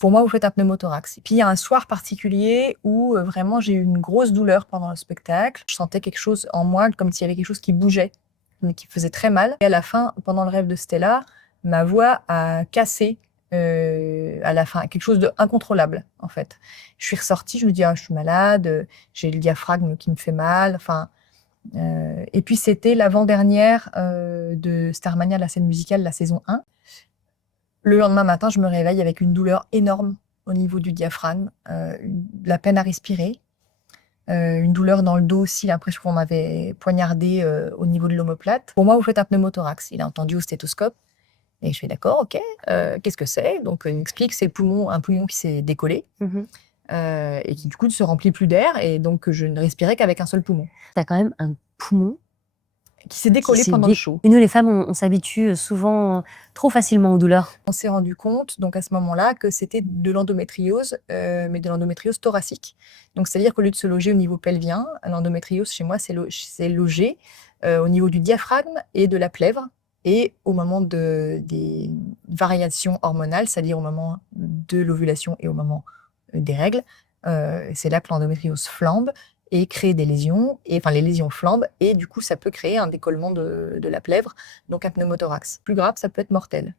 Pour moi, vous faites un pneumothorax. Et puis, il y a un soir particulier où vraiment j'ai eu une grosse douleur pendant le spectacle. Je sentais quelque chose en moi, comme s'il y avait quelque chose qui bougeait, mais qui faisait très mal. Et à la fin, pendant le rêve de Stella, ma voix a cassé à la fin, quelque chose d'incontrôlable, en fait. Je suis ressortie, je me dis, ah, je suis malade, j'ai le diaphragme qui me fait mal. Enfin, et puis, c'était l'avant-dernière de Starmania, la scène musicale, la saison 1. Le lendemain matin, je me réveille avec une douleur énorme au niveau du diaphragme, la peine à respirer, une douleur dans le dos aussi, l'impression qu'on m'avait poignardé au niveau de l'omoplate. Pour moi, vous faites un pneumothorax. Il a entendu au stéthoscope et je fais d'accord, ok, qu'est-ce que c'est? Donc il m'explique c'est un poumon qui s'est décollé et qui du coup ne se remplit plus d'air et donc je ne respirais qu'avec un seul poumon. Tu as quand même un poumon Qui s'est décollé pendant le show. Et nous, les femmes, on s'habitue souvent trop facilement aux douleurs. On s'est rendu compte, donc à ce moment-là, que c'était de l'endométriose, mais de l'endométriose thoracique. Donc, c'est-à-dire qu'au lieu de se loger au niveau pelvien, l'endométriose, chez moi, c'est logé au niveau du diaphragme et de la plèvre. Et au moment des variations hormonales, c'est-à-dire au moment de l'ovulation et au moment des règles, c'est là que l'endométriose flambe et crée des lésions, enfin les lésions flambent, et du coup ça peut créer un décollement de la plèvre, donc un pneumothorax. Plus grave, ça peut être mortel.